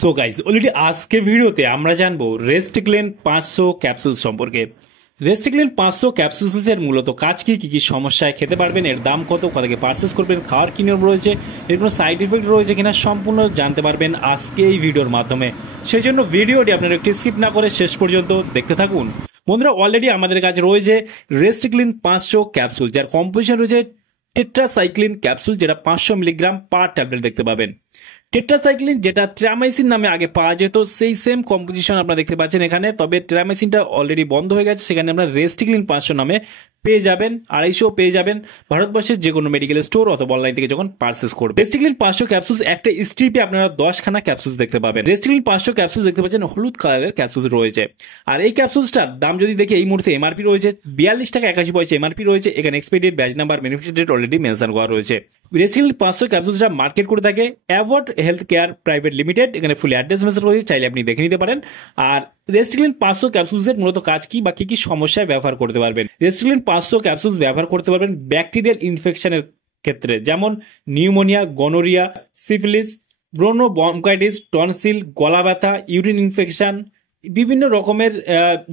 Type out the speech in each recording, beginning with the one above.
So guys already আজকে ভিডিওতে আমরা জানবো রেস্টিক্লেন 500 ক্যাপসুল সম্পর্কে। রেস্টিক্লেন 500 ক্যাপসুলসের মূলত কাজ কি কি সমস্যায় খেতে পারবেন, এর দাম কত, কোথা থেকে পারচেস করবেন, খাওয়ার কি নিয়ম রয়েছে, এর কোনো সাইড ইফেক্ট রয়েছে কিনা সম্পূর্ণ জানতে পারবেন আজকে এই ভিডিওর মাধ্যমে। সেই জন্য ভিডিওটি আপনারা একটি স্কিপ না করে শেষ পর্যন্ত দেখতে থাকুন। বন্ধুরা, অলরেডি আমাদের কাছে রয়েছে রেস্টিক্লেন 500 ক্যাপসুল, যার কম্পোজিশন রয়েছে টেট্রাসাইক্লিন ক্যাপসুল, যেটা 500 মিলিগ্রাম পার ট্যাবলেট দেখতে পাবেন। টেট্রাসাইক্লিন যেটা ট্রামাইসিন নামে আগে পাওয়া যেত, সেই সেম কম্পোজিশন আপনারা দেখতে পাচ্ছেন এখানে, তবে ট্রামাইসিনটা অলরেডি বন্ধ হয়ে গেছে। সেখানে আপনারা রেস্টিক্লিন 500 নামে পেয়ে যাবেন, 250 পেয়ে যাবেন ভারতবর্ষের যে কোনো মেডিকেল স্টোর অথবা অনলাইন থেকে যখন পারচেস করবেন। রেস্টিক্লিন 500 ক্যাপসুলস একটা স্ট্রিপে আপনারা 10খানা ক্যাপসুলস দেখতে পাবেন। রেস্টিক্লিন 500 ক্যাপসুলস দেখতে পাচ্ছেন হলুদ কালারের ক্যাপসুলস রয়েছে। আর এই ক্যাপসুলসটার দাম যদি দেখি, এই মুহূর্তে এমআরপি রয়েছে 42 টাকা 81 পয়সা এমআরপি রয়েছে। এখানে expiry date, batch number, manufacture date already mention করা রয়েছে। রেস্টিক্লিন 500 ক্যাপসুলসটা মার্কেট করে থাকে award health care private limited. এখানে ফুল অ্যাড্রেস মেসেজ রয়েছে, চাইলে আপনি দেখে নিতে পারেন। আর রেস্টিক্লিন 500 ক্যাপসুলসের মূলত কাজ কি বা কি সমস্যায় ব্যবহার করতে পারবেন। রেস্টিক্লিন 500 ক্যাপসুলস ব্যবহার করতে পারবেন ব্যাকটেরিয়াল ইনফেকশনের ক্ষেত্রে, যেমন নিউমোনিয়া, গনোরিয়া, সিফিলিস, ব্রোনো ব্রঙ্কাইটিস, টনসিল, গলা ব্যথা, ইউরিন ইনফেকশন, বিভিন্ন রকমের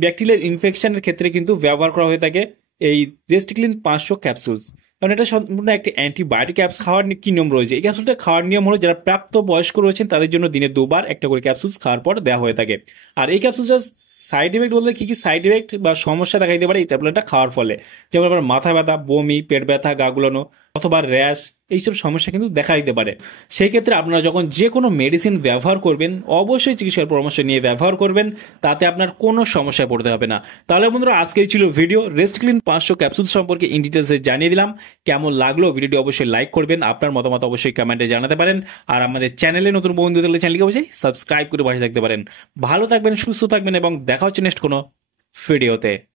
ব্যাকটেরিয়াল ইনফেকশনের ক্ষেত্রে কিন্তু ব্যবহার করা হয়ে থাকে এই রেস্টিক্লিন 500 ক্যাপসুলস। কারণ এটা সম্পূর্ণ একটি অ্যান্টিবায়োটিক ক্যাপস। খাওয়ার কি নিয়ম রয়েছে, এই ক্যাপসুলটা খাওয়ার নিয়ম হলো যারা প্রাপ্ত বয়স্ক রয়েছেন তাদের জন্য দিনে 2বার একটা করে ক্যাপসুলস খাওয়ার পর দেওয়া হয়ে থাকে। আর এই ক্যাপসুলটা সাইড ইফেক্ট বলতে কি সাইড ইফেক্ট বা সমস্যা দেখা দিতে পারে এই ট্যাবলেটটা খাওয়ার ফলে, যেমন আপনার মাথা ব্যথা, বমি, পেট ব্যথা, গা গুলানো অথবা র্যাশ, এইসব সমস্যা কিন্তু দেখা দিতে পারে। সেই ক্ষেত্রে আপনারা যখন যে কোনো মেডিসিন ব্যবহার করবেন অবশ্যই চিকিৎসকের পরামর্শ নিয়ে ব্যবহার করবেন, তাতে আপনার কোনো সমস্যায় পড়তে হবে না। তাহলে বন্ধুরা, আজকেই ছিল ভিডিও রেস্টিক্লিন 500 ক্যাপসুল সম্পর্কে ইন ডিটেলসে জানিয়ে দিলাম। কেমন লাগলো ভিডিওটি অবশ্যই লাইক করবেন, আপনার মতামত অবশ্যই কমেন্টে জানাতে পারেন। আর আমাদের চ্যানেলে নতুন বন্ধু থাকলে চ্যানেলকে অবশ্যই সাবস্ক্রাইব করে পাশে থাকতে পারেন। ভালো থাকবেন, সুস্থ থাকবেন এবং দেখা হচ্ছে নেক্সট কোনো ভিডিওতে।